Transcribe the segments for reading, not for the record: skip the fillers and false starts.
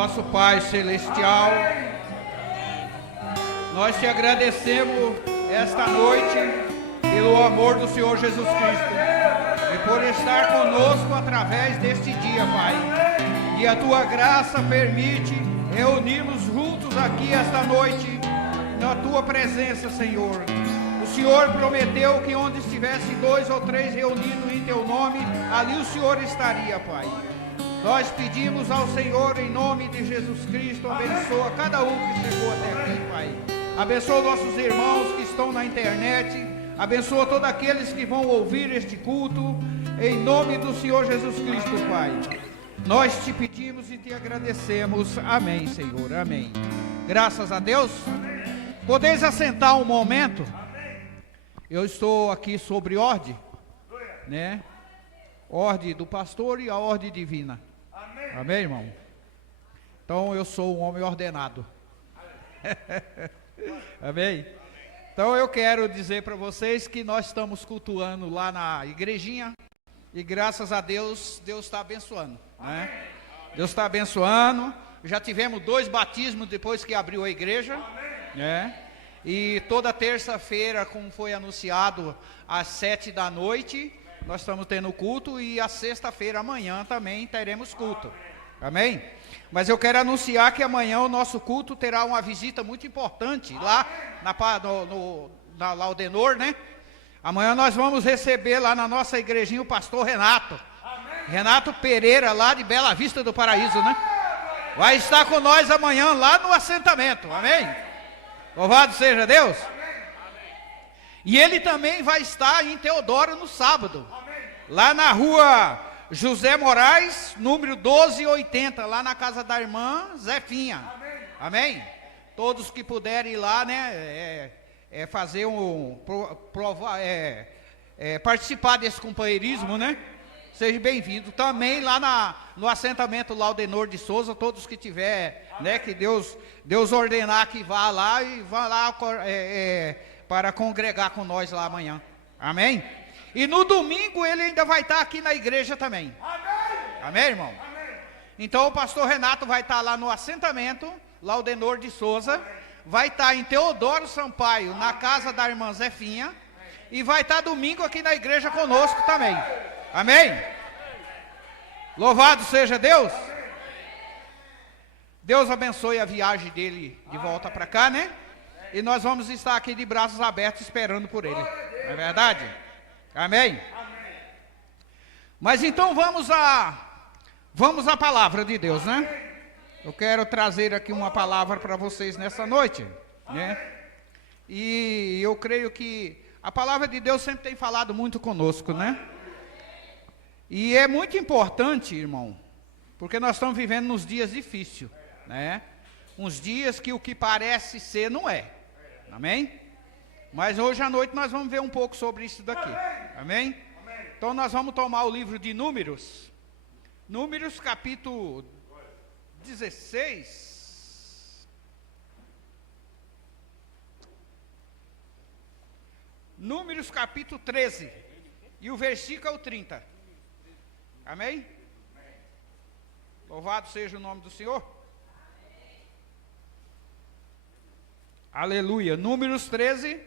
Nosso Pai Celestial, nós te agradecemos esta noite pelo amor do Senhor Jesus Cristo e por estar conosco através deste dia, Pai. E a tua graça permite reunirmos juntos aqui esta noite na tua presença, Senhor. O Senhor prometeu que onde estivesse 2 ou 3 reunidos em teu nome, ali o Senhor estaria, Pai. Nós pedimos ao Senhor, em nome de Jesus Cristo, abençoa cada um que chegou até aqui, Pai. Abençoa nossos irmãos que estão na internet. Abençoa todos aqueles que vão ouvir este culto. Em nome do Senhor Jesus Cristo, Pai. Nós te pedimos e te agradecemos. Amém, Senhor. Amém. Graças a Deus. Podeis assentar um momento. Eu estou aqui sobre ordem, né? Ordem do pastor e a ordem divina. Amém, irmão? Então eu sou um homem ordenado. Amém? Então eu quero dizer para vocês que nós estamos cultuando lá na igrejinha. E graças a Deus, Deus está abençoando, né? Deus está abençoando. Já tivemos 2 batismos depois que abriu a igreja, né? E toda terça-feira, como foi anunciado, às 7 da noite, nós estamos tendo culto. E a sexta-feira, amanhã, também teremos culto. Amém? Mas eu quero anunciar que amanhã o nosso culto terá uma visita muito importante lá na Laudenor, né? Amanhã nós vamos receber lá na nossa igrejinha o pastor Renato. Renato Pereira, lá de Bela Vista do Paraíso, né? Vai estar com nós amanhã lá no assentamento. Amém? Louvado seja Deus. E ele também vai estar em Teodoro no sábado, lá na rua José Moraes, número 1280, lá na casa da irmã Zefinha. Amém? Todos que puderem ir lá, né, fazer participar desse companheirismo, né? Seja bem-vindo. Também lá no assentamento Laudenor de Souza, todos que tiver, né, que Deus ordenar que vá lá e vá lá para congregar com nós lá amanhã. Amém? E no domingo ele ainda vai estar aqui na igreja também. Amém, irmão? Então o pastor Renato vai estar lá no assentamento Laudenor de Souza. Vai estar em Teodoro Sampaio, na casa da irmã Zefinha. E vai estar domingo aqui na igreja conosco também. Amém? Louvado seja Deus. Deus abençoe a viagem dele de volta para cá, né? E nós vamos estar aqui de braços abertos esperando por ele. Não é verdade? Amém? Mas então vamos à palavra de Deus, né? Eu quero trazer aqui uma palavra para vocês nessa noite, né? E eu creio que a palavra de Deus sempre tem falado muito conosco, né? E é muito importante, irmão, porque nós estamos vivendo nos dias difíceis, né? Uns dias que o que parece ser não é. Amém? Mas hoje à noite nós vamos ver um pouco sobre isso daqui. Amém? Então nós vamos tomar o livro de Números. Números capítulo 16. Números capítulo 13. E o versículo 30. Amém? Louvado seja o nome do Senhor. Aleluia. Números 13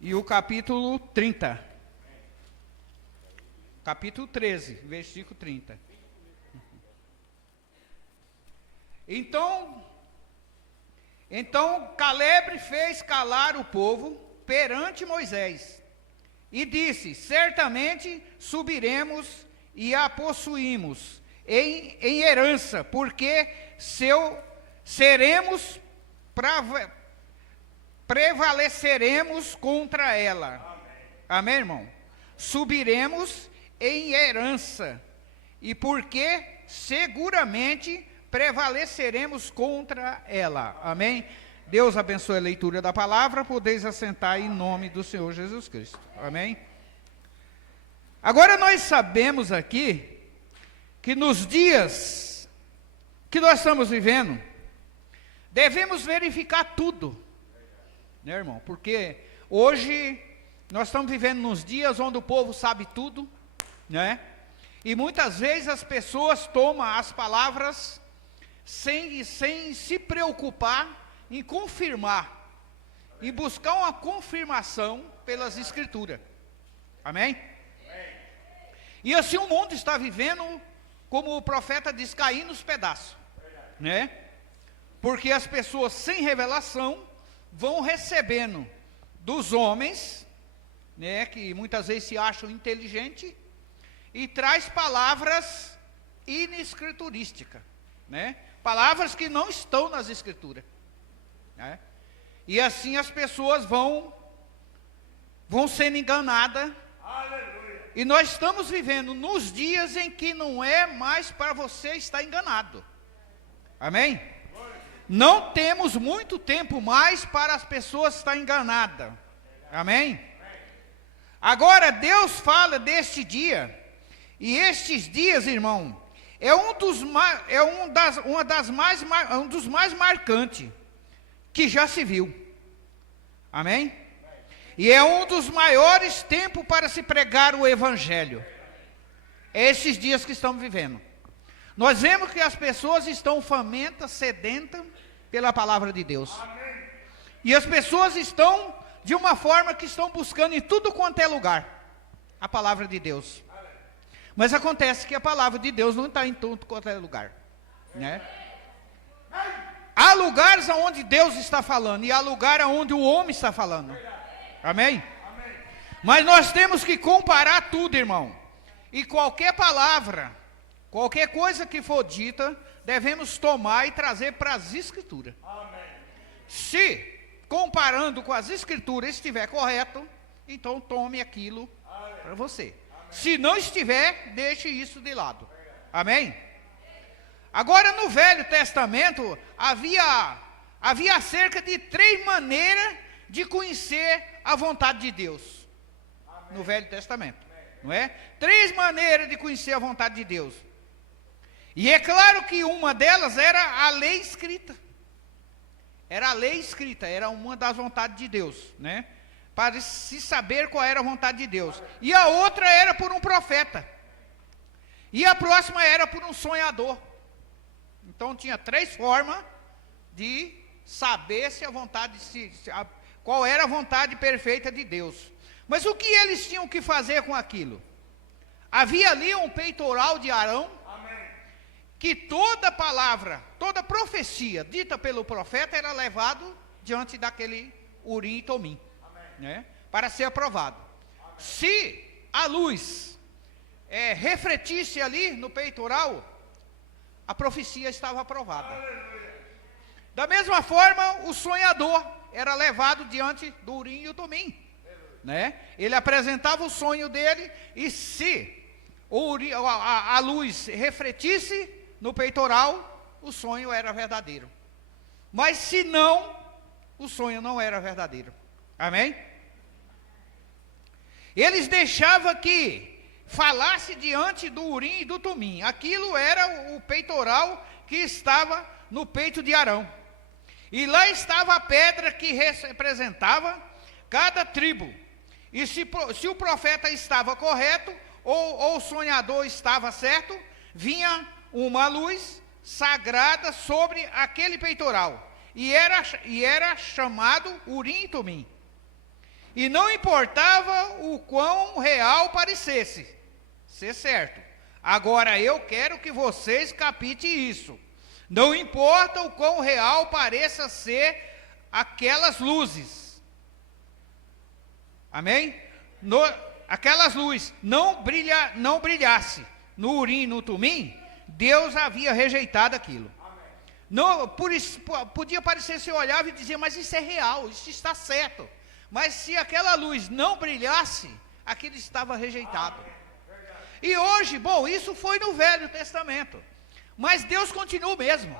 e o capítulo 30. Capítulo 13, versículo 30. Então Caleb fez calar o povo perante Moisés e disse: certamente subiremos e a possuímos em herança, porque prevaleceremos contra ela. Amém, irmão? Subiremos em herança, e porque seguramente prevaleceremos contra ela. Amém? Deus abençoe a leitura da palavra. Podeis assentar em nome do Senhor Jesus Cristo. Amém? Agora nós sabemos aqui que nos dias que nós estamos vivendo, devemos verificar tudo, né, irmão? Porque hoje nós estamos vivendo nos dias onde o povo sabe tudo, né? E muitas vezes as pessoas tomam as palavras sem se preocupar em confirmar, em buscar uma confirmação pelas Escrituras. Amém? E assim o mundo está vivendo, como o profeta diz, caindo nos pedaços, né? Porque as pessoas sem revelação vão recebendo dos homens, né, que muitas vezes se acham inteligentes, e traz palavras inescriturísticas, né? Palavras que não estão nas Escrituras, né? E assim as pessoas vão sendo enganadas. Aleluia. E nós estamos vivendo nos dias em que não é mais para você estar enganado. Amém? Não temos muito tempo mais para as pessoas estar enganadas. Amém? Agora Deus fala deste dia, e estes dias, irmão, é um dos mais marcantes que já se viu. Amém? E é um dos maiores tempos para se pregar o Evangelho. É esses dias que estamos vivendo. Nós vemos que as pessoas estão famintas, sedentas pela palavra de Deus. Amém. E as pessoas estão de uma forma que estão buscando em tudo quanto é lugar a palavra de Deus. Amém. Mas acontece que a palavra de Deus não está em tudo quanto é lugar, né? Há lugares onde Deus está falando e há lugar onde o homem está falando. Amém? Amém? Mas nós temos que comparar tudo, irmão. E qualquer palavra, qualquer coisa que for dita, devemos tomar e trazer para as Escrituras. Amém. Se comparando com as Escrituras estiver correto, então tome aquilo para você. Amém. Se não estiver, deixe isso de lado. Amém? Agora no Velho Testamento havia cerca de 3 maneiras de conhecer a vontade de Deus. Amém. No Velho Testamento. Amém. Não é? 3 maneiras de conhecer a vontade de Deus. E é claro que uma delas era a lei escrita. Era a lei escrita, era uma das vontades de Deus, né? Para se saber qual era a vontade de Deus. E a outra era por um profeta. E a próxima era por um sonhador. Então tinha 3 formas de saber se a vontade, qual era a vontade perfeita de Deus. Mas o que eles tinham que fazer com aquilo? Havia ali um peitoral de Arão, que toda palavra, toda profecia dita pelo profeta era levado diante daquele Urim e Tumim, né, para ser aprovado. Amém. Se a luz refletisse ali no peitoral, a profecia estava aprovada. Aleluia. Da mesma forma, o sonhador era levado diante do Urim e o Tumim, né? Ele apresentava o sonho dele, e se a luz refletisse no peitoral, o sonho era verdadeiro. Mas se não, o sonho não era verdadeiro. Amém? Eles deixavam que falasse diante do Urim e do Tumim. Aquilo era o peitoral que estava no peito de Arão. E lá estava a pedra que representava cada tribo. E se o profeta estava correto, ou o sonhador estava certo, vinha uma luz sagrada sobre aquele peitoral. E era chamado Urim e Tumim. E não importava o quão real parecesse ser certo. Agora eu quero que vocês capitem isso. Não importa o quão real pareça ser aquelas luzes. Amém? Aquelas luzes não brilhasse no Urim e no Tumim, Deus havia rejeitado aquilo. Não, por isso, podia parecer, se olhava e dizia, mas isso é real, isso está certo. Mas se aquela luz não brilhasse, aquilo estava rejeitado. E hoje, bom, isso foi no Velho Testamento. Mas Deus continua o mesmo.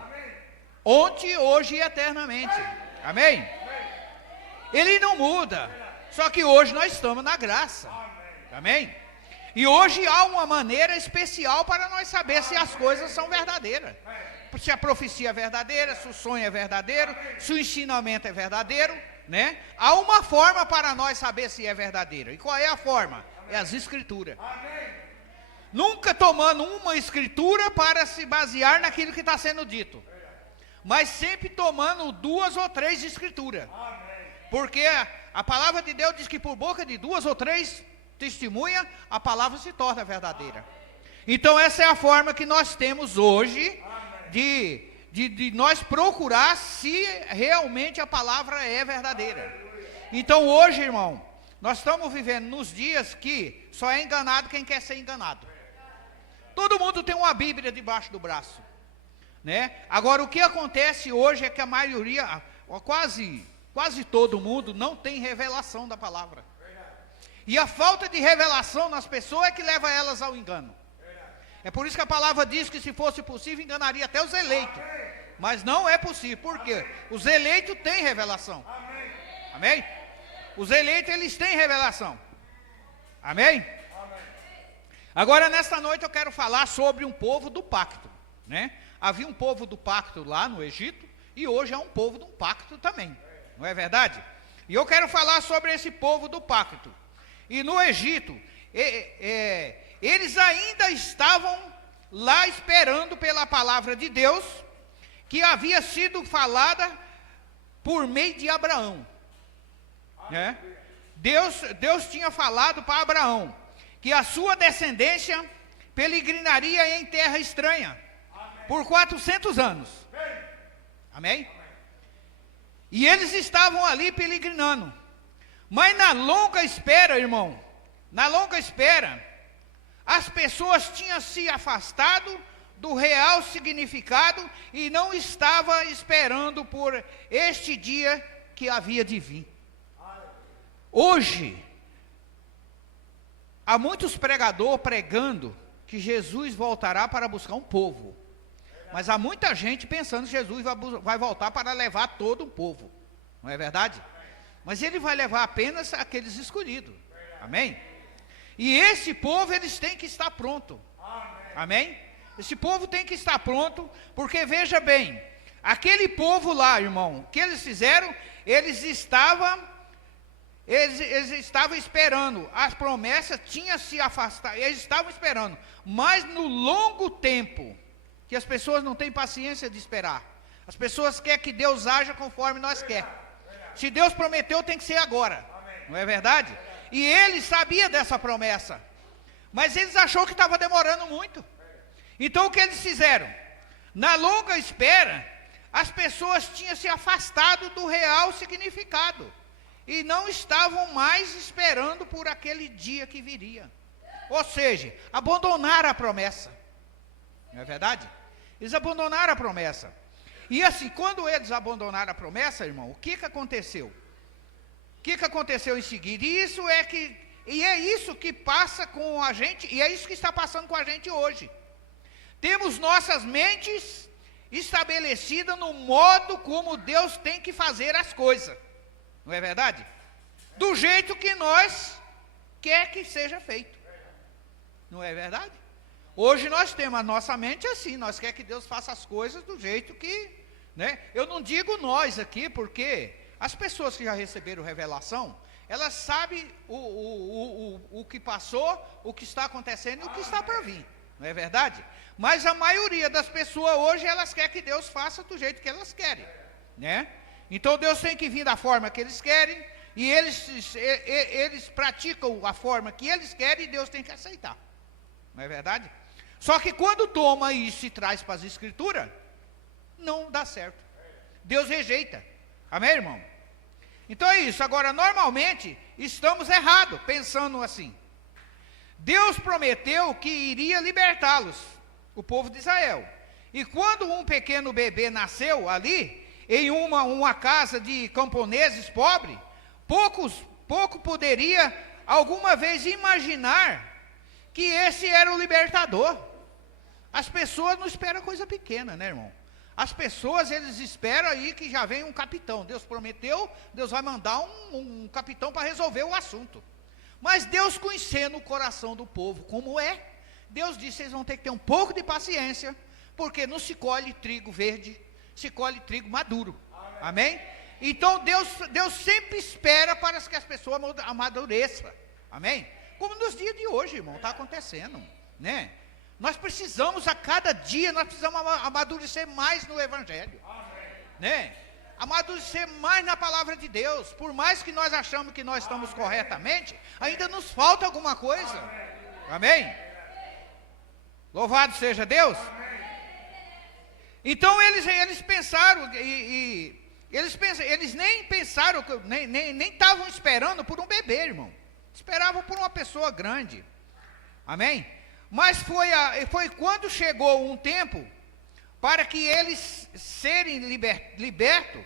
Ontem, hoje e eternamente. Amém? Ele não muda. Só que hoje nós estamos na graça. Amém? E hoje há uma maneira especial para nós saber se as coisas são verdadeiras. Se a profecia é verdadeira, se o sonho é verdadeiro, se o ensinamento é verdadeiro, né? Há uma forma para nós saber se é verdadeiro. E qual é a forma? É as Escrituras. Nunca tomando uma escritura para se basear naquilo que está sendo dito, mas sempre tomando 2 ou 3 escrituras. Porque a palavra de Deus diz que por boca de 2 ou 3 testemunhas, a palavra se torna verdadeira. Então essa é a forma que nós temos hoje de nós procurar se realmente a palavra é verdadeira. Então hoje, irmão, nós estamos vivendo nos dias que só é enganado quem quer ser enganado. Todo mundo tem uma Bíblia debaixo do braço, né? Agora o que acontece hoje é que a maioria, quase todo mundo não tem revelação da palavra. E a falta de revelação nas pessoas é que leva elas ao engano. É por isso que a palavra diz que se fosse possível enganaria até os eleitos. Mas não é possível. Por quê? Os eleitos têm revelação. Amém? Os eleitos, eles têm revelação. Amém? Agora, nesta noite, eu quero falar sobre um povo do pacto, né? Havia um povo do pacto lá no Egito, e hoje há um povo do pacto também, não é verdade? E eu quero falar sobre esse povo do pacto. E no Egito, eles ainda estavam lá esperando pela palavra de Deus, que havia sido falada por meio de Abraão, né? Deus tinha falado para Abraão que a sua descendência peregrinaria em terra estranha por 400 anos. Amém? E eles estavam ali peregrinando. Mas na longa espera, irmão, na longa espera, as pessoas tinham se afastado do real significado e não estavam esperando por este dia que havia de vir. Hoje, há muitos pregadores pregando que Jesus voltará para buscar um povo. Mas há muita gente pensando que Jesus vai voltar para levar todo o povo. Não é verdade? Mas ele vai levar apenas aqueles escolhidos. Amém? E esse povo, eles têm que estar pronto. Amém? Esse povo tem que estar pronto, porque veja bem, aquele povo lá, irmão, o que eles fizeram? Eles estavam esperando, as promessas tinham se afastado, eles estavam esperando, mas no longo tempo, que as pessoas não têm paciência de esperar, as pessoas querem que Deus haja conforme nós queremos. Se Deus prometeu, tem que ser agora, não é verdade? E eles sabiam dessa promessa, mas eles acharam que estava demorando muito. Então o que eles fizeram? Na longa espera, as pessoas tinham se afastado do real significado e não estavam mais esperando por aquele dia que viria. Ou seja, abandonaram a promessa. Não é verdade? Eles abandonaram a promessa. E assim, quando eles abandonaram a promessa, irmão, o que aconteceu? O que aconteceu em seguida? E é isso que passa com a gente, e é isso que está passando com a gente hoje. Temos nossas mentes estabelecidas no modo como Deus tem que fazer as coisas. Não é verdade? Do jeito que nós quer que seja feito. Não é verdade? Hoje nós temos a nossa mente assim, nós quer que Deus faça as coisas do jeito que, né? Eu não digo nós aqui, porque as pessoas que já receberam revelação, elas sabem o que passou, o que está acontecendo e o que está para vir. Não é verdade? Mas a maioria das pessoas hoje, elas querem que Deus faça do jeito que elas querem, né? Então Deus tem que vir da forma que eles querem, e eles praticam a forma que eles querem, e Deus tem que aceitar. Não é verdade? Só que quando toma isso e traz para as escrituras, não dá certo. Deus rejeita. Amém, irmão? Então é isso. Agora, normalmente, estamos errados, pensando assim. Deus prometeu que iria libertá-los, o povo de Israel. E quando um pequeno bebê nasceu ali, em uma casa de camponeses pobres, pouco poderia alguma vez imaginar que esse era o libertador. As pessoas não esperam coisa pequena, né, irmão? As pessoas, eles esperam aí que já vem um capitão. Deus prometeu, Deus vai mandar um capitão para resolver o assunto. Mas Deus, conhecendo o coração do povo como é, Deus disse: vocês vão ter que ter um pouco de paciência, porque não se colhe trigo verde, se colhe trigo maduro. Amém? Então Deus sempre espera para que as pessoas amadureçam. Amém? Como nos dias de hoje, irmão, está acontecendo. né? Nós precisamos a cada dia, nós precisamos amadurecer mais no Evangelho, né? Amadurecer mais na palavra de Deus. Por mais que nós achamos que nós estamos corretamente, ainda nos falta alguma coisa. Amém? Louvado seja Deus. Então eles pensaram, eles nem pensaram, nem estavam esperando por um bebê, irmão. Esperavam por uma pessoa grande. Amém? Mas foi quando chegou um tempo para que eles serem libertos,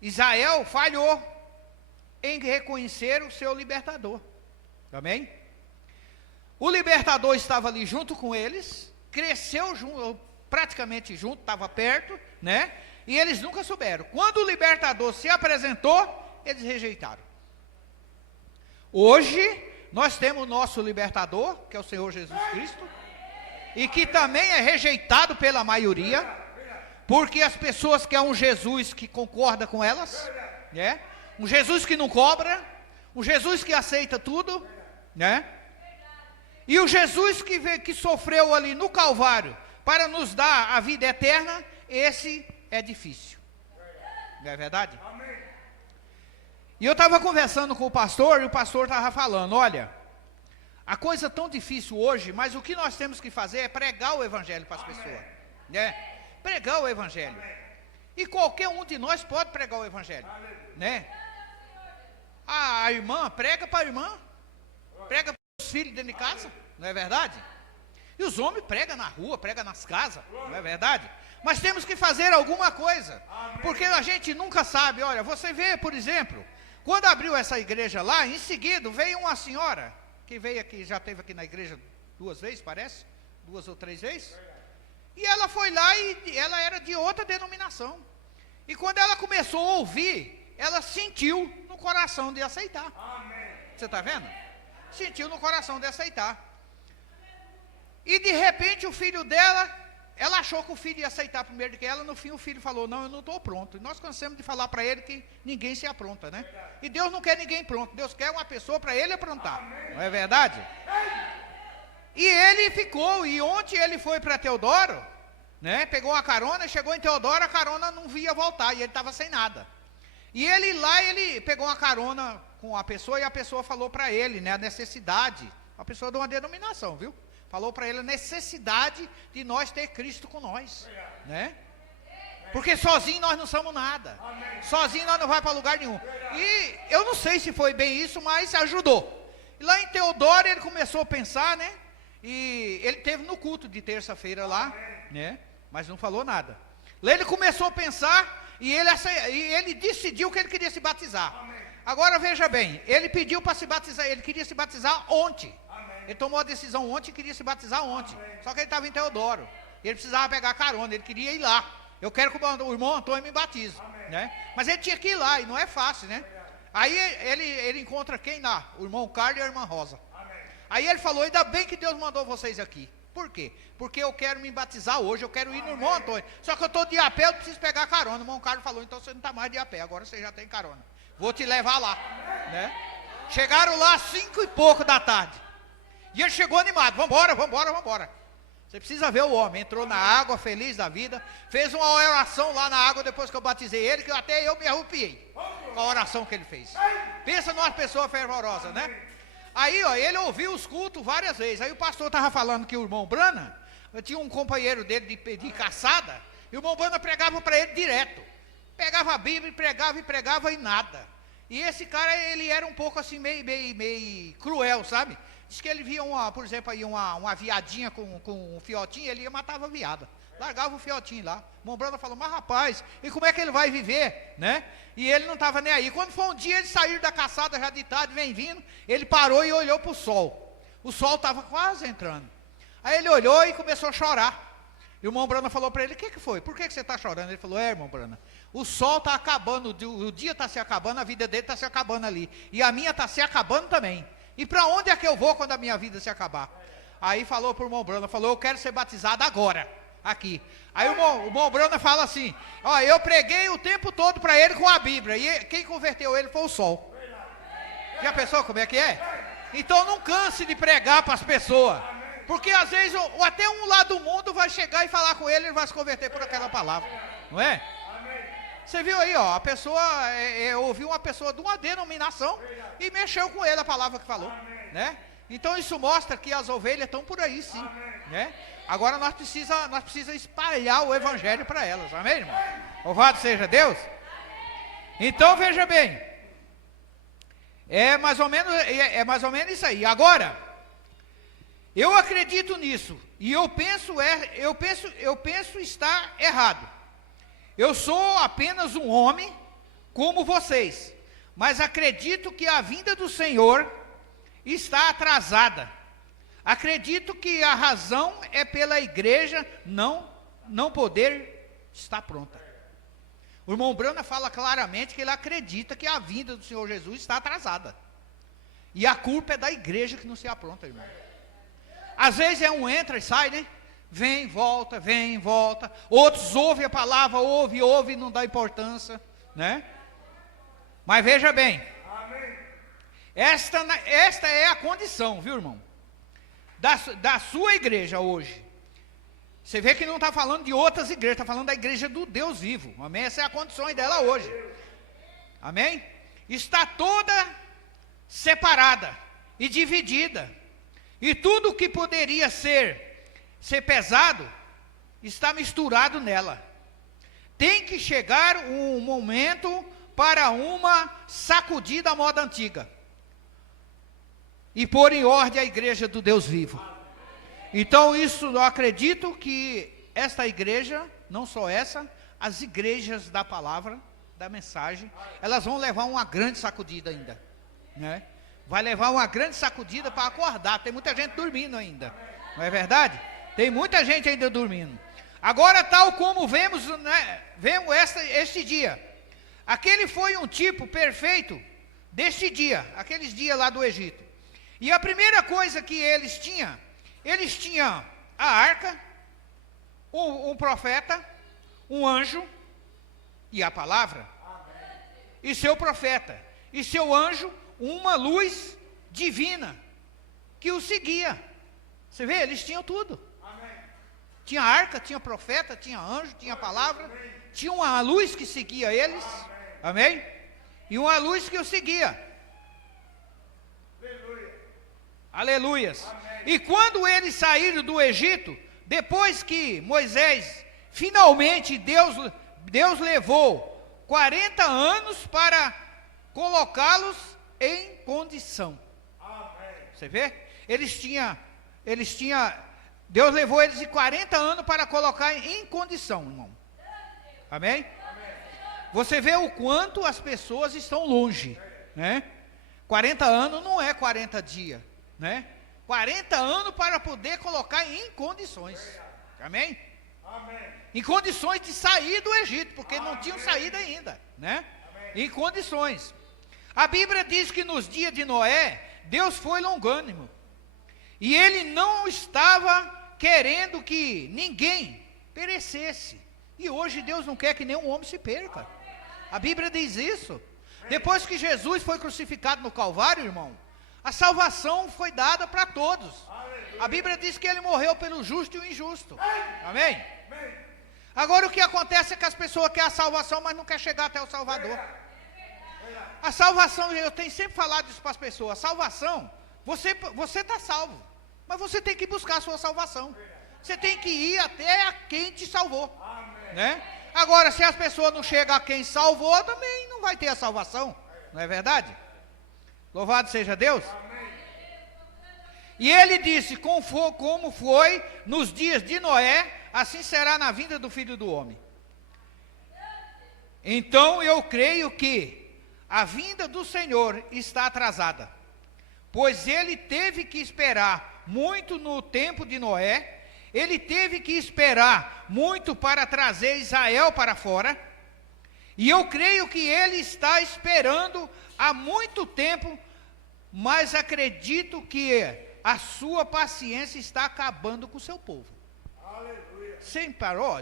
Israel falhou em reconhecer o seu libertador. Amém? O libertador estava ali junto com eles, cresceu junto, praticamente junto, estava perto, né? E eles nunca souberam. Quando o libertador se apresentou, eles rejeitaram. Hoje, nós temos o nosso libertador, que é o Senhor Jesus Cristo, e que também é rejeitado pela maioria, porque as pessoas querem um Jesus que concorda com elas, né? Um Jesus que não cobra, um Jesus que aceita tudo, né? E o Jesus que sofreu ali no Calvário para nos dar a vida eterna, esse é difícil. Não é verdade? E eu estava conversando com o pastor, e o pastor estava falando, olha, a coisa tão difícil hoje, mas o que nós temos que fazer é pregar o Evangelho para as pessoas, né? Pregar o Evangelho. E qualquer um de nós pode pregar o Evangelho, né? A irmã, prega para a irmã, prega para os filhos dentro de casa, não é verdade? E os homens pregam na rua, pregam nas casas, não é verdade? Mas temos que fazer alguma coisa, porque a gente nunca sabe. Olha, você vê, por exemplo, quando abriu essa igreja lá, em seguida veio uma senhora, que veio aqui, já esteve aqui na igreja 2 vezes, parece, 2 ou 3 vezes, e ela foi lá e ela era de outra denominação, e quando ela começou a ouvir, ela sentiu no coração de aceitar. Você está vendo? Sentiu no coração de aceitar. E de repente o filho dela, ela achou que o filho ia aceitar primeiro do que ela. No fim o filho falou, não, eu não estou pronto. E nós cansamos de falar para ele que ninguém se apronta, né? E Deus não quer ninguém pronto, Deus quer uma pessoa para ele aprontar. Não é verdade? E ele ficou, e ontem ele foi para Teodoro, né? Pegou uma carona, chegou em Teodoro, a carona não via voltar, e ele estava sem nada. E ele lá, ele pegou uma carona com a pessoa, e a pessoa falou para ele, né, a necessidade, a pessoa de uma denominação, viu? Falou para ele a necessidade de nós ter Cristo com nós, né? Porque sozinho nós não somos nada, sozinho nós não vai para lugar nenhum. E eu não sei se foi bem isso, mas ajudou. E lá em Teodoro ele começou a pensar, né? E ele teve no culto de terça-feira lá, né? Mas não falou nada. Lá ele começou a pensar e ele decidiu que ele queria se batizar. Agora veja bem, ele pediu para se batizar, ele queria se batizar ontem. Ele tomou a decisão ontem e queria se batizar ontem. Só que ele estava em Teodoro. Ele precisava pegar carona, ele queria ir lá. Eu quero que o irmão Antônio me batize, né? Mas ele tinha que ir lá, e não é fácil, né? Aí ele encontra quem lá? O irmão Carlos e a irmã Rosa. Aí ele falou, ainda bem que Deus mandou vocês aqui. Por quê? Porque eu quero me batizar hoje, eu quero ir no irmão Antônio. Só que eu estou de a pé, eu preciso pegar carona. O irmão Carlos falou, então você não está mais de a pé, agora você já tem carona. Vou te levar lá, né? Chegaram lá às 5 e pouco da tarde. E ele chegou animado, vambora. Você precisa ver o homem, entrou na água, feliz da vida, fez uma oração lá na água depois que eu batizei ele, que até eu me arrupiei com a oração que ele fez. Pensa numa pessoa fervorosa, né? Aí, ó, ele ouviu os cultos várias vezes. Aí o pastor estava falando que o irmão Brana, tinha um companheiro dele de caçada, e o irmão Brana pregava para ele direto. Pegava a Bíblia e pregava e nada. E esse cara, ele era um pouco assim, meio cruel, sabe? Diz que ele via, por exemplo, aí uma viadinha com um fiotinho, ele ia matava a viada. Largava o fiotinho lá. O irmão Brana falou, mas rapaz, e como é que ele vai viver, né? E ele não estava nem aí. Quando foi um dia, eles saíram da caçada já de tarde, vem vindo, ele parou e olhou para o sol. O sol estava quase entrando. Aí ele olhou e começou a chorar. E o irmão Brana falou para ele, o que foi? Por que você está chorando? Ele falou, irmão Brana, o sol está acabando, o dia está se acabando, a vida dele está se acabando ali. E a minha está se acabando também. E para onde é que eu vou quando a minha vida se acabar? Aí falou para o irmão Brana, falou, eu quero ser batizado agora, aqui. Aí o irmão Brana fala assim, ó, eu preguei o tempo todo para ele com a Bíblia, e quem converteu ele foi o sol. Já pensou como é que é? Então não canse de pregar para as pessoas, Porque às vezes até um lá do mundo vai chegar e falar com ele, ele vai se converter por aquela palavra. Não é? Você viu aí, ó, a pessoa ouviu uma pessoa de uma denominação e mexeu com ele a palavra que falou, né? Então isso mostra que as ovelhas estão por aí, sim, né? Agora nós precisa espalhar o evangelho para elas, amém, irmão? Louvado seja Deus. Então veja bem, é mais ou menos isso aí. Agora, eu acredito nisso e eu penso estar errado. Eu sou apenas um homem como vocês, mas acredito que a vinda do Senhor está atrasada. Acredito que a razão é pela igreja não poder estar pronta. O irmão Brana fala claramente que ele acredita que a vinda do Senhor Jesus está atrasada. E a culpa é da igreja que não se apronta, irmão. Às vezes um entra e sai, né? Vem, volta. Outros ouvem a palavra, ouve, não dá importância, né? Mas veja bem, esta é a condição, viu, irmão? Da sua igreja hoje. Você vê que não está falando de outras igrejas, está falando da igreja do Deus vivo. Amém? Essa é a condição dela hoje. Amém? Está toda separada e dividida. E tudo que poderia ser pesado, está misturado nela. Tem que chegar um momento para uma sacudida à moda antiga. E pôr em ordem a igreja do Deus vivo. Então isso eu acredito que esta igreja, não só essa, as igrejas da palavra, da mensagem, elas vão levar uma grande sacudida ainda, né? Vai levar uma grande sacudida para acordar. Tem muita gente dormindo ainda, não é verdade? Tem muita gente ainda dormindo. Agora, tal como vemos, né, este dia, aquele foi um tipo perfeito deste dia, aqueles dias lá do Egito. E a primeira coisa que eles tinham a arca, um profeta, um anjo e a palavra. E seu profeta e seu anjo, uma luz divina que o seguia. Você vê, eles tinham tudo. Tinha arca, tinha profeta, tinha anjo, tinha palavra, tinha uma luz que seguia eles, amém? E uma luz que o seguia. Aleluias. E quando eles saíram do Egito, depois que Moisés, finalmente Deus levou 40 anos para colocá-los em condição. Você vê? Deus levou eles de 40 anos para colocar em condição, irmão. Amém? Você vê o quanto as pessoas estão longe, né? 40 anos não é 40 dias, né? 40 anos para poder colocar em condições. Amém? Em condições de sair do Egito, porque não tinham saído ainda, né? Em condições. A Bíblia diz que nos dias de Noé, Deus foi longânimo. E ele não estava querendo que ninguém perecesse. E hoje Deus não quer que nenhum homem se perca. A Bíblia diz isso. Depois que Jesus foi crucificado no Calvário, irmão, a salvação foi dada para todos. A Bíblia diz que ele morreu pelo justo e o injusto. Amém? Agora o que acontece é que as pessoas querem a salvação, mas não querem chegar até o Salvador. A salvação, eu tenho sempre falado isso para as pessoas, a salvação, você está salvo, mas você tem que buscar a sua salvação. Você tem que ir até a quem te salvou, né? Agora, se as pessoas não chegam a quem salvou, também não vai ter a salvação, não é verdade? Louvado seja Deus. E ele disse, como foi nos dias de Noé, assim será na vinda do Filho do Homem. Então eu creio que a vinda do Senhor está atrasada, pois ele teve que esperar muito no tempo de Noé, ele teve que esperar muito para trazer Israel para fora, e eu creio que ele está esperando há muito tempo, mas acredito que a sua paciência está acabando com o seu povo. Aleluia. Sem parou,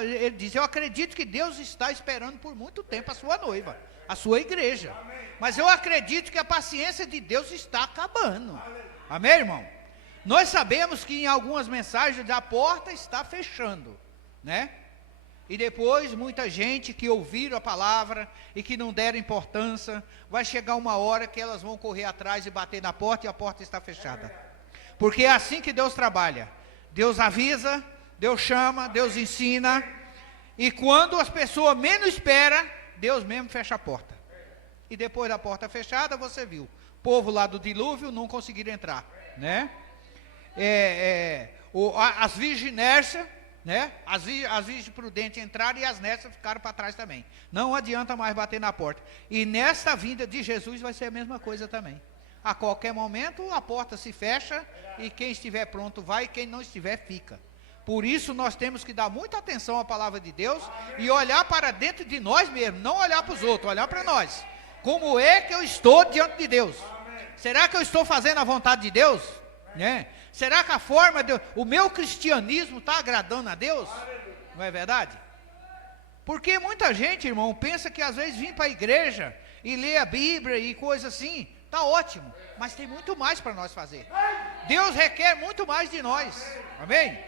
ele diz, eu acredito que Deus está esperando por muito tempo a sua noiva, a sua igreja. Amém. Mas eu acredito que a paciência de Deus está acabando. Amém, irmão? Nós sabemos que em algumas mensagens a porta está fechando, né? E depois muita gente que ouviram a palavra e que não deram importância, vai chegar uma hora que elas vão correr atrás e bater na porta e a porta está fechada. Porque é assim que Deus trabalha. Deus avisa, Deus chama, Deus ensina, e quando as pessoas menos esperam, Deus mesmo fecha a porta. E depois da porta fechada, você viu, o povo lá do dilúvio não conseguiram entrar, né? As virgens nércias, né? As virgens prudentes entraram e as nércias ficaram para trás também. Não adianta mais bater na porta. E nesta vinda de Jesus vai ser a mesma coisa também. A qualquer momento a porta se fecha e quem estiver pronto vai, e quem não estiver fica. Por isso nós temos que dar muita atenção à palavra de Deus e olhar para dentro de nós mesmos, não olhar para os outros, olhar para nós. Como é que eu estou diante de Deus? Será que eu estou fazendo a vontade de Deus? Né? Será que a forma o meu cristianismo está agradando a Deus? Não é verdade? Porque muita gente, irmão, pensa que às vezes vir para a igreja e ler a Bíblia e coisa assim, está ótimo, mas tem muito mais para nós fazer. Deus requer muito mais de nós, amém?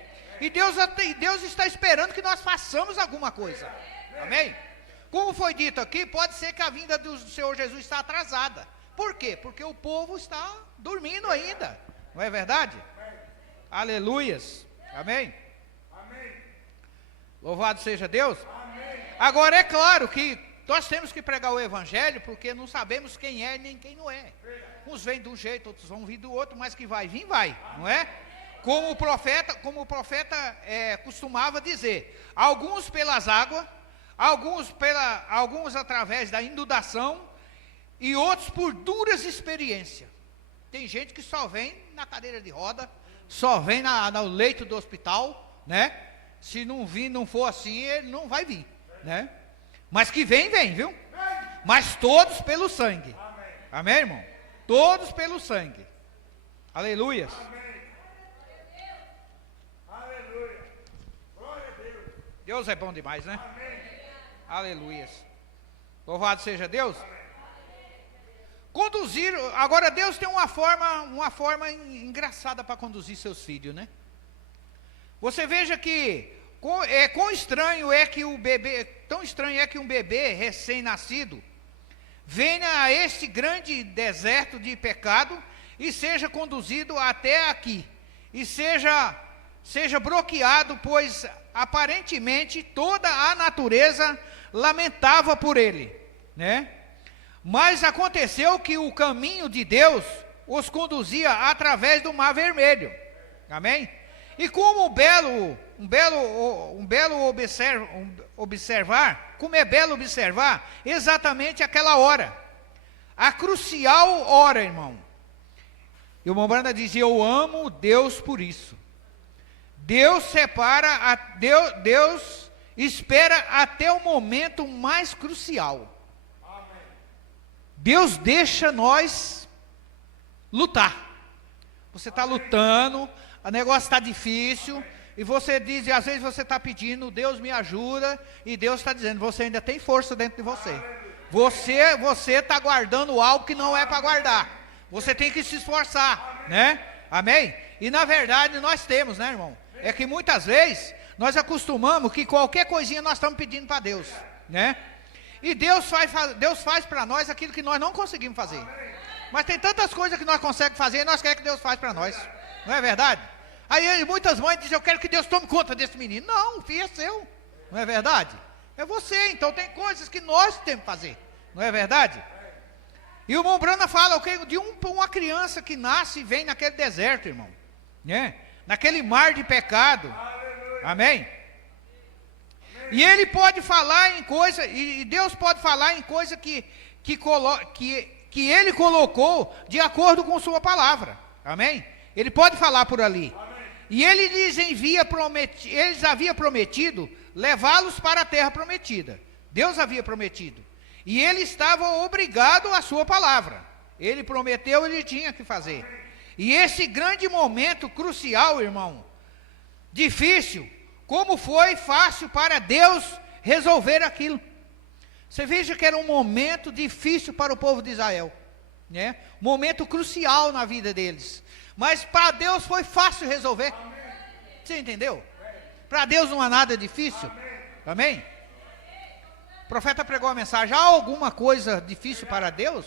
E Deus está esperando que nós façamos alguma coisa, amém? Como foi dito aqui, pode ser que a vinda do Senhor Jesus está atrasada. Por quê? Porque o povo está dormindo ainda, não é verdade? Aleluias, amém? Louvado seja Deus. Agora é claro que nós temos que pregar o evangelho, porque não sabemos quem é nem quem não é. Uns vêm de um jeito, outros vão vir do outro, mas que vai vir, vai, não é? Como o profeta costumava dizer, alguns pelas águas, alguns através da inundação, e outros por duras experiências. Tem gente que só vem na cadeira de roda, só vem no leito do hospital, né? Se não for assim, ele não vai vir, né? Mas que vem, viu? Mas todos pelo sangue. Amém, irmão? Todos pelo sangue. Aleluias. Deus é bom demais, né? Aleluias. Louvado seja Deus. Conduzir, agora Deus tem uma forma engraçada para conduzir seus filhos, né? Você veja que quão estranho é que tão estranho é que um bebê recém-nascido venha a este grande deserto de pecado e seja conduzido até aqui, e seja bloqueado, pois aparentemente toda a natureza lamentava por ele, né? Mas aconteceu que o caminho de Deus os conduzia através do Mar Vermelho, amém? E como como é belo observar exatamente aquela hora, a crucial hora, irmão. E o irmão Branda dizia: eu amo Deus por isso. Deus espera até o momento mais crucial. Deus deixa nós lutar. Você está lutando, o negócio está difícil, e você diz, e às vezes você está pedindo, Deus me ajuda, e Deus está dizendo, você ainda tem força dentro de você. Você está guardando algo que não é para guardar. Você tem que se esforçar, né? Amém? E na verdade nós temos, né, irmão? É que muitas vezes nós acostumamos que qualquer coisinha nós estamos pedindo para Deus, né? E Deus faz para nós aquilo que nós não conseguimos fazer. Mas tem tantas coisas que nós conseguimos fazer e nós queremos que Deus faça para nós. Não é verdade? Aí muitas mães dizem, eu quero que Deus tome conta desse menino. Não, o filho é seu. Não é verdade? É você. Então tem coisas que nós temos que fazer. Não é verdade? E o irmão Brana fala de uma criança que nasce e vem naquele deserto, irmão. Né? Naquele mar de pecado. Amém? E ele pode falar em coisa, e Deus pode falar em coisa que ele colocou de acordo com sua palavra. Amém? Ele pode falar por ali. E ele eles haviam prometido levá-los para a terra prometida. Deus havia prometido. E ele estava obrigado à sua palavra. Ele prometeu, ele tinha que fazer. E esse grande momento crucial, irmão, difícil, como foi fácil para Deus resolver aquilo. Você veja que era um momento difícil para o povo de Israel, né? Momento crucial na vida deles. Mas para Deus foi fácil resolver. Você entendeu? Para Deus não há nada difícil. Amém? O profeta pregou a mensagem: há alguma coisa difícil para Deus?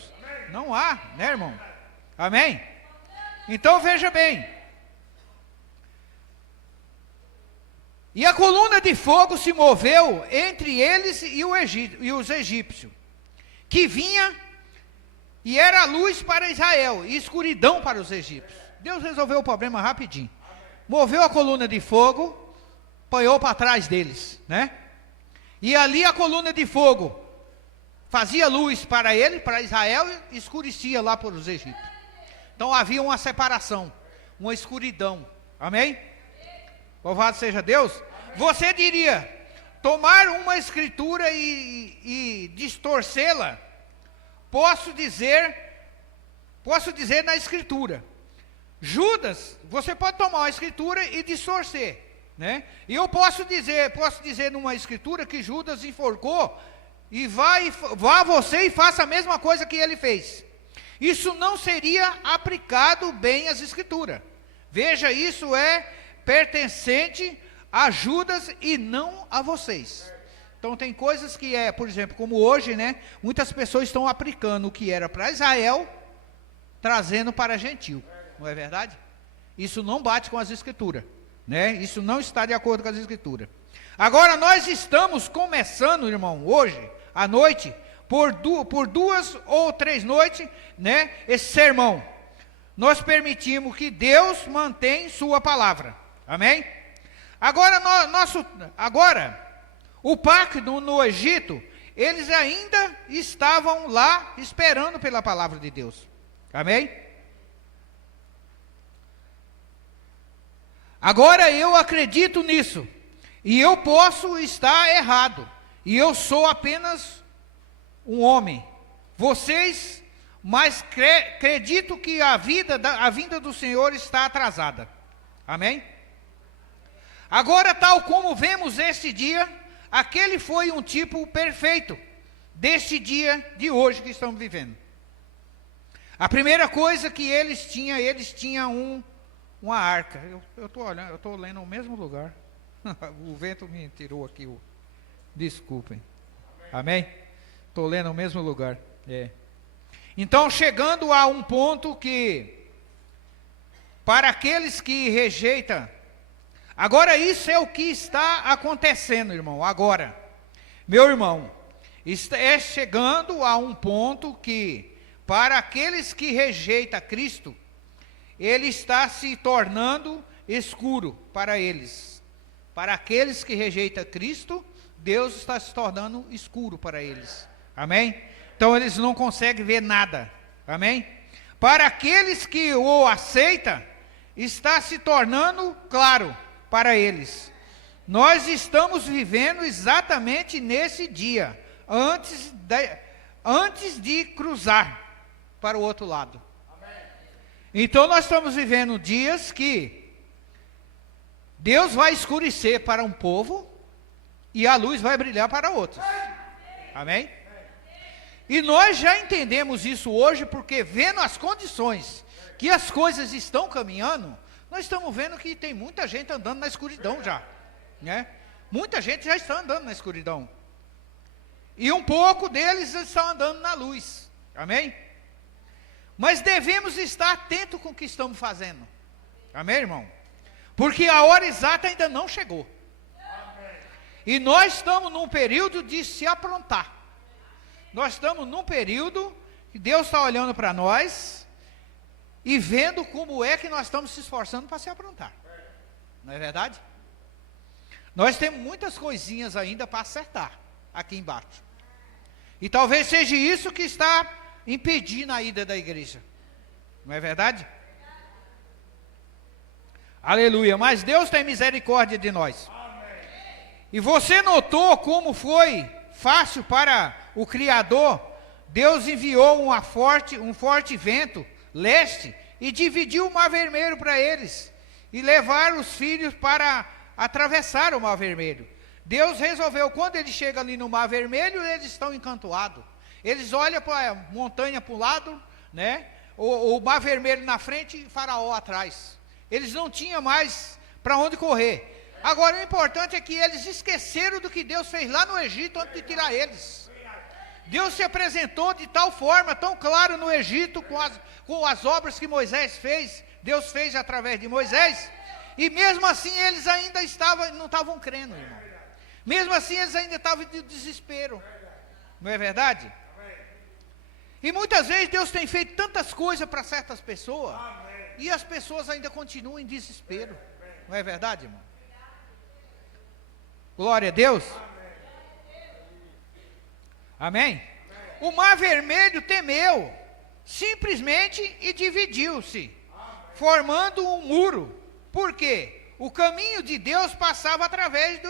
Não há, né, irmão? Amém? Então veja bem. E a coluna de fogo se moveu entre eles e os egípcios, que vinha e era luz para Israel e escuridão para os egípcios. Deus resolveu o problema rapidinho. Moveu a coluna de fogo, apanhou para trás deles, né? E ali a coluna de fogo fazia luz para ele, para Israel, e escurecia lá para os egípcios. Então havia uma separação, uma escuridão. Amém? Louvado seja Deus. Você diria, tomar uma escritura e distorcê-la, posso dizer na escritura. Judas, você pode tomar uma escritura e distorcer, né? E eu posso dizer numa escritura que Judas enforcou, e vá você e faça a mesma coisa que ele fez. Isso não seria aplicado bem às escrituras. Veja, isso é pertencente a Judas e não a vocês. Então tem coisas que por exemplo, como hoje, né? Muitas pessoas estão aplicando o que era para Israel, trazendo para gentil. Não é verdade? Isso não bate com as escrituras, né? Isso não está de acordo com as escrituras. Agora nós estamos começando, irmão, hoje, à noite, por 2 ou 3 noites, né? Esse sermão. Nós permitimos que Deus mantém sua palavra. Amém? Agora, o pacto no Egito, eles ainda estavam lá esperando pela palavra de Deus. Amém? Agora eu acredito nisso, e eu posso estar errado, e eu sou apenas um homem. Vocês, mas acredito que a vinda do Senhor está atrasada. Amém? Agora, tal como vemos este dia, aquele foi um tipo perfeito deste dia de hoje que estamos vivendo. A primeira coisa que eles tinham uma arca. Eu estou lendo no mesmo lugar. O vento me tirou aqui. Desculpem. Amém? Estou lendo no mesmo lugar. Então, chegando a um ponto que, para aqueles que rejeitam, agora isso é o que está acontecendo, irmão, agora. Meu irmão, é chegando a um ponto que, para aqueles que rejeitam Cristo, ele está se tornando escuro para eles. Para aqueles que rejeitam Cristo, Deus está se tornando escuro para eles. Amém? Então eles não conseguem ver nada. Amém? Para aqueles que o aceitam, está se tornando claro para eles. Nós estamos vivendo exatamente nesse dia, antes de cruzar para o outro lado. Então nós estamos vivendo dias que Deus vai escurecer para um povo e a luz vai brilhar para outros. Amém? E nós já entendemos isso hoje, porque vendo as condições que as coisas estão caminhando, nós estamos vendo que tem muita gente andando na escuridão já, né? Muita gente já está andando na escuridão. E um pouco deles estão andando na luz. Amém? Mas devemos estar atentos com o que estamos fazendo. Amém, irmão? Porque a hora exata ainda não chegou. E nós estamos num período de se aprontar. Nós estamos num período que Deus está olhando para nós e vendo como é que nós estamos se esforçando para se aprontar. Não é verdade? Nós temos muitas coisinhas ainda para acertar aqui embaixo. E talvez seja isso que está impedindo a ida da igreja. Não é verdade? Aleluia. Mas Deus tem misericórdia de nós. E você notou como foi fácil para o Criador? Deus enviou um forte vento leste e dividiu o Mar Vermelho para eles e levaram os filhos para atravessar o Mar Vermelho. Deus resolveu, quando ele chega ali no Mar Vermelho, eles estão encantoados. Eles olham para a montanha para um lado, né? O mar vermelho na frente e Faraó atrás. Eles não tinham mais para onde correr. Agora, o importante é que eles esqueceram do que Deus fez lá no Egito antes de tirar eles. Deus se apresentou de tal forma, tão claro no Egito, com as obras que Moisés fez, Deus fez através de Moisés, e mesmo assim eles ainda não estavam crendo, irmão. Mesmo assim eles ainda estavam de desespero. Não é verdade? E muitas vezes Deus tem feito tantas coisas para certas pessoas, e as pessoas ainda continuam em desespero. Não é verdade, irmão? Glória a Deus. Amém? O mar vermelho temeu, simplesmente, e dividiu-se, formando um muro. Por quê? O caminho de Deus passava através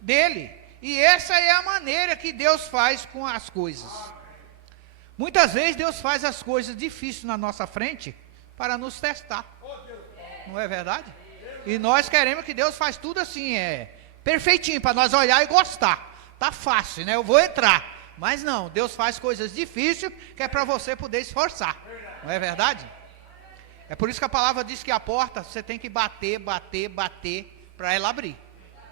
dele. E essa é a maneira que Deus faz com as coisas. Muitas vezes Deus faz as coisas difíceis na nossa frente para nos testar. Não é verdade? E nós queremos que Deus faz tudo assim, perfeitinho, para nós olhar e gostar. Tá fácil, né? Eu vou entrar. Mas não, Deus faz coisas difíceis que é para você poder esforçar. Não é verdade? É por isso que a palavra diz que a porta você tem que bater para ela abrir.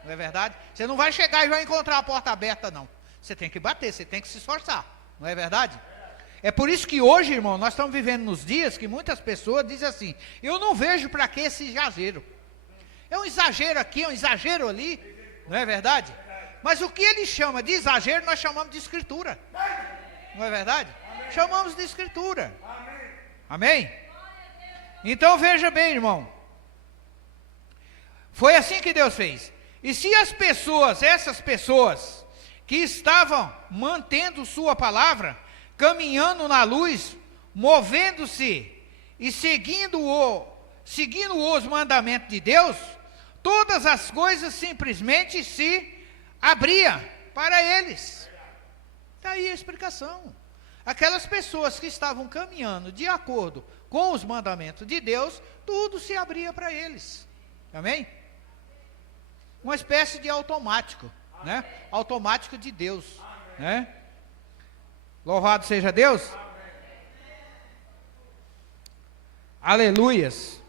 Não é verdade? Você não vai chegar e vai encontrar a porta aberta, não. Você tem que bater, você tem que se esforçar. Não é verdade? É por isso que hoje, irmão, nós estamos vivendo nos dias que muitas pessoas dizem assim: eu não vejo para que esse exagero. É um exagero aqui, é um exagero ali. Não é verdade? Mas o que ele chama de exagero, nós chamamos de escritura. Não é verdade? Chamamos de escritura. Amém? Então veja bem, irmão. Foi assim que Deus fez. E se essas pessoas que estavam mantendo sua palavra, caminhando na luz, movendo-se e seguindo os mandamentos de Deus, todas as coisas simplesmente se abria para eles. Está aí a explicação. Aquelas pessoas que estavam caminhando de acordo com os mandamentos de Deus, tudo se abria para eles. Amém? Uma espécie de automático, né? Automático de Deus, né? Louvado seja Deus. Aleluias.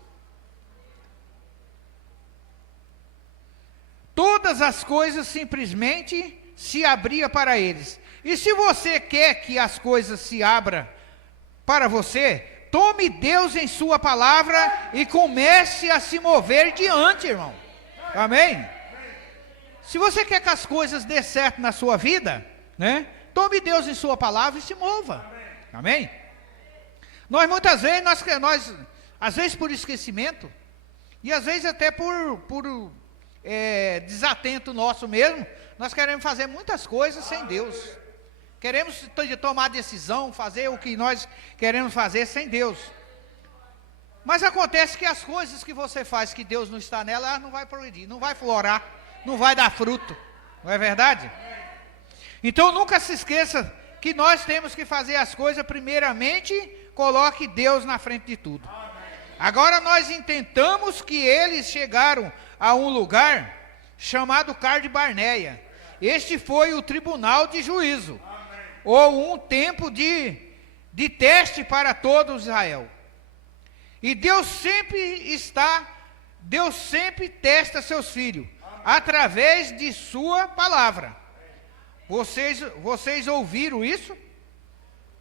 Todas as coisas simplesmente se abria para eles. E se você quer que as coisas se abram para você, tome Deus em sua palavra e comece a se mover diante, irmão. Amém? Se você quer que as coisas dê certo na sua vida, né? Tome Deus em sua palavra e se mova. Amém? Nós muitas vezes, às vezes por esquecimento, e às vezes até por desatento nosso mesmo, nós queremos fazer muitas coisas sem Deus. Queremos tomar decisão, fazer o que nós queremos fazer sem Deus. Mas acontece que as coisas que você faz que Deus não está nela, elas não vai progredir, não vai florar, não vai dar fruto. Não é verdade? Então nunca se esqueça que nós temos que fazer as coisas primeiramente, coloque Deus na frente de tudo. Agora nós intentamos que eles chegaram a um lugar chamado Cade Barneia. Este foi o tribunal de juízo, ou um tempo de teste para todo Israel. E Deus sempre testa seus filhos, através de sua palavra. Vocês ouviram isso?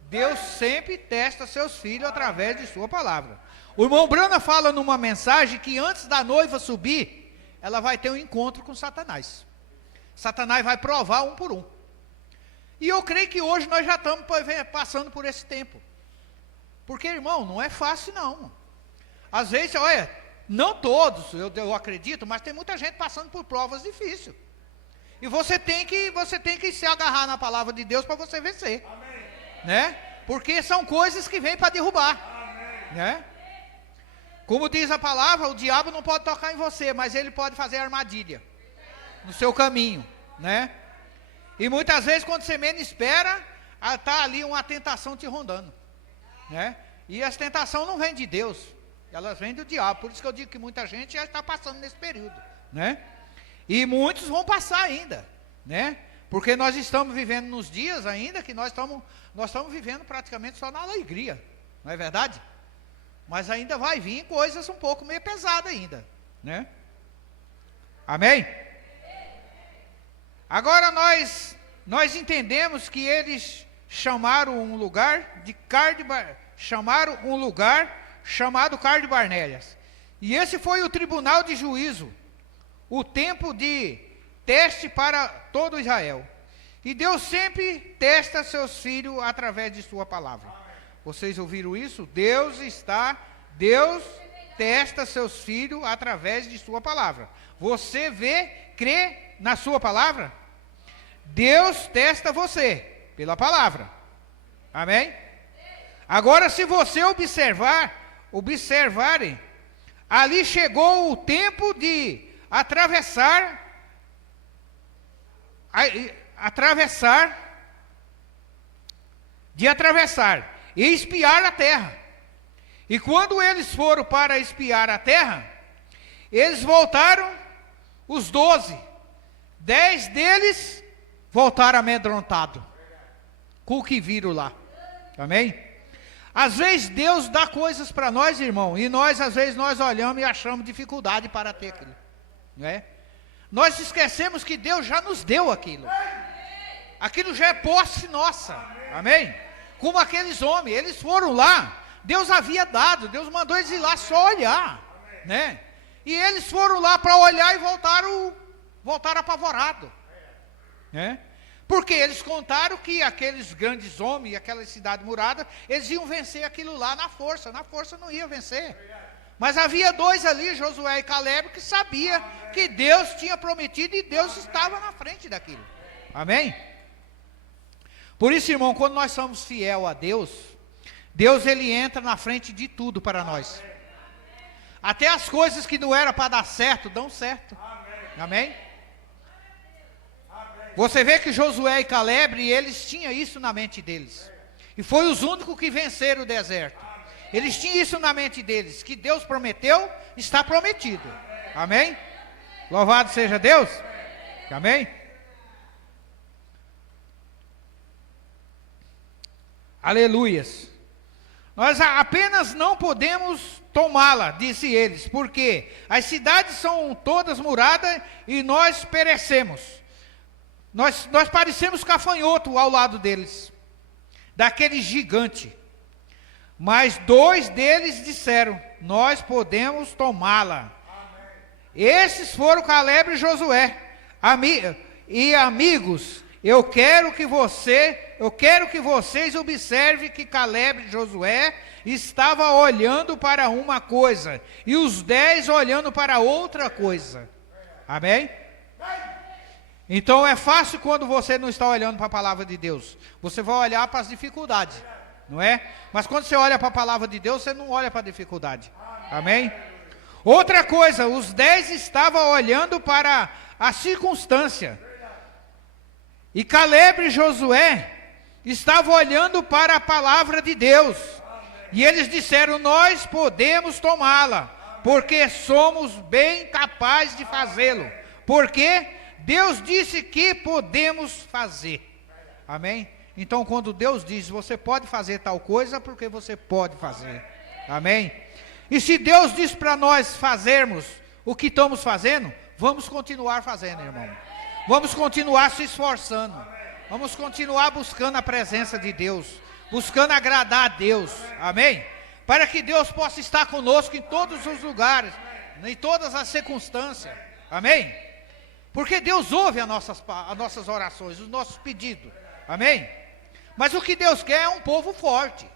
Deus sempre testa seus filhos através de sua palavra. O irmão Brana fala numa mensagem que antes da noiva subir, ela vai ter um encontro com Satanás. Satanás vai provar um por um. E eu creio que hoje nós já estamos passando por esse tempo. Porque, irmão, não é fácil não. Às vezes, olha, não todos, eu acredito, mas tem muita gente passando por provas difíceis. E você tem que se agarrar na palavra de Deus para você vencer. Amém. Né? Porque são coisas que vêm para derrubar. Amém. Né? Como diz a palavra, o diabo não pode tocar em você, mas ele pode fazer armadilha no seu caminho, né? E muitas vezes quando você menos espera, está ali uma tentação te rondando, né? E as tentações não vêm de Deus, elas vêm do diabo. Por isso que eu digo que muita gente já está passando nesse período, né? E muitos vão passar ainda, né? Porque nós estamos vivendo nos dias ainda que nós estamos vivendo praticamente só na alegria, não é verdade? Mas ainda vai vir coisas um pouco meio pesadas ainda, né? Amém? Agora nós entendemos que eles chamaram um lugar chamado Cade Barneias. E esse foi o tribunal de juízo, o tempo de teste para todo Israel. E Deus sempre testa seus filhos através de sua palavra. Vocês ouviram isso? Deus testa seus filhos através de sua palavra. Você crê na sua palavra? Deus testa você pela palavra. Amém? Agora, se você observarem, ali chegou o tempo de atravessar e espiar a terra. E quando eles foram para espiar a terra, eles voltaram, os 12, 10 deles voltaram amedrontados com o que viram lá. Amém? Às vezes Deus dá coisas para nós, irmão, e às vezes nós olhamos e achamos dificuldade para ter aquilo, não é? Nós esquecemos que Deus já nos deu aquilo. Aquilo já é posse nossa. Amém? Como aqueles homens, eles foram lá, Deus havia dado, Deus mandou eles ir lá só olhar, né? E eles foram lá para olhar e voltaram apavorados, né? Porque eles contaram que aqueles grandes homens, aquela cidade murada, eles iam vencer aquilo lá na força não ia vencer. Mas havia 2 ali, Josué e Caleb, que sabia que Deus tinha prometido e Deus estava na frente daquilo. Amém? Por isso, irmão, quando nós somos fiel a Deus, Deus ele entra na frente de tudo para nós. Até as coisas que não era para dar certo, dão certo. Amém? Você vê que Josué e Caleb, eles tinham isso na mente deles. E foi os únicos que venceram o deserto. Eles tinham isso na mente deles, que Deus prometeu, está prometido. Amém? Louvado seja Deus. Amém? Aleluias. Nós apenas não podemos tomá-la, disse eles, porque as cidades são todas muradas e nós perecemos. Nós parecemos cafanhoto ao lado deles, daquele gigante. Mas 2 deles disseram, nós podemos tomá-la. Esses foram Caleb e Josué. Amigos, eu quero que vocês observem que Caleb e Josué estavam olhando para uma coisa, e os 10 olhando para outra coisa. Amém? Então é fácil quando você não está olhando para a palavra de Deus. Você vai olhar para as dificuldades, não é? Mas quando você olha para a palavra de Deus, você não olha para a dificuldade. Amém? Outra coisa, os 10 estavam olhando para a circunstância. E Caleb e Josué estavam olhando para a palavra de Deus. E eles disseram, nós podemos tomá-la, porque somos bem capazes de fazê-lo. Porque Deus disse que podemos fazer. Amém? Então, quando Deus diz, você pode fazer tal coisa, porque você pode fazer. Amém? E se Deus diz para nós fazermos o que estamos fazendo, vamos continuar fazendo, irmão. Vamos continuar se esforçando. Vamos continuar buscando a presença de Deus. Buscando agradar a Deus. Amém? Para que Deus possa estar conosco em todos os lugares, em todas as circunstâncias. Amém? Porque Deus ouve as nossas orações, os nossos pedidos. Amém? Mas o que Deus quer é um povo forte.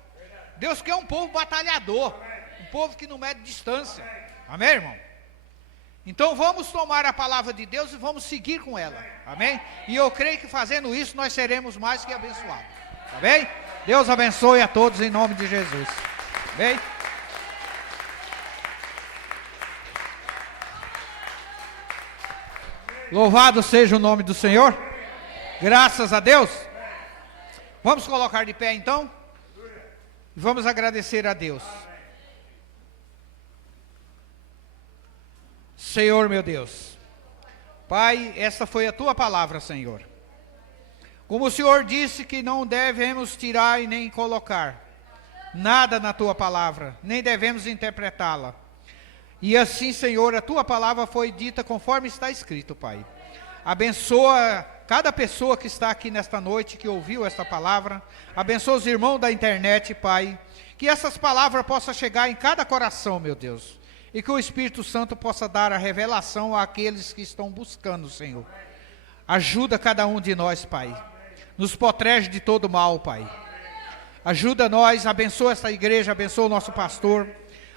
Deus quer um povo batalhador. Um povo que não mede distância. Amém, irmão? Então vamos tomar a palavra de Deus e vamos seguir com ela. Amém? E eu creio que fazendo isso nós seremos mais que abençoados. Amém? Deus abençoe a todos em nome de Jesus. Amém? Louvado seja o nome do Senhor. Graças a Deus. Vamos colocar de pé então. E vamos agradecer a Deus. Senhor meu Deus. Pai, esta foi a tua palavra, Senhor. Como o Senhor disse que não devemos tirar e nem colocar. nada na tua palavra, nem devemos interpretá-la. E assim, Senhor, a tua palavra foi dita conforme está escrito, Pai. Abençoa cada pessoa que está aqui nesta noite, que ouviu esta palavra. Abençoa os irmãos da internet, Pai. Que essas palavras possam chegar em cada coração, meu Deus. E que o Espírito Santo possa dar a revelação àqueles que estão buscando, Senhor. Ajuda cada um de nós, Pai. Nos protege de todo mal, Pai. Ajuda nós, abençoa esta igreja, abençoa o nosso pastor.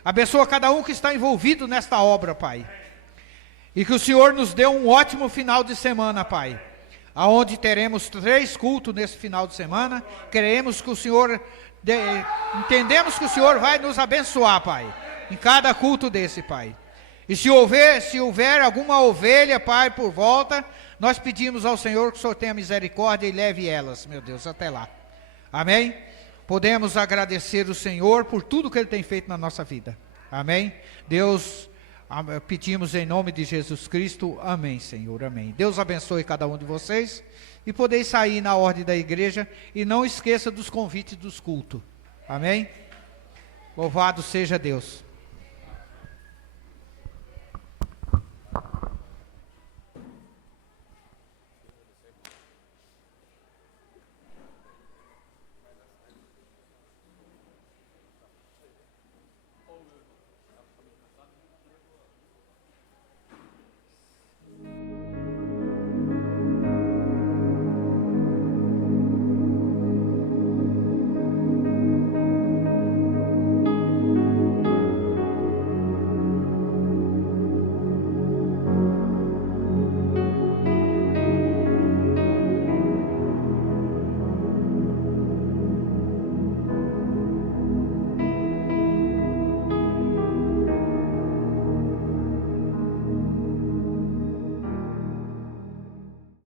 Abençoa cada um que está envolvido nesta obra, Pai. E que o Senhor nos dê um ótimo final de semana, Pai. Aonde teremos 3 cultos nesse final de semana. Queremos que o Senhor, entendemos que o Senhor vai nos abençoar, Pai. Em cada culto desse, Pai. E se houver alguma ovelha, Pai, por volta, nós pedimos ao Senhor que o Senhor tenha misericórdia e leve elas, meu Deus, até lá. Amém? Podemos agradecer o Senhor por tudo que Ele tem feito na nossa vida. Amém? Deus, pedimos em nome de Jesus Cristo. Amém, Senhor. Amém. Deus abençoe cada um de vocês. E podeis sair na ordem da igreja. E não esqueça dos convites dos cultos. Amém? Louvado seja Deus.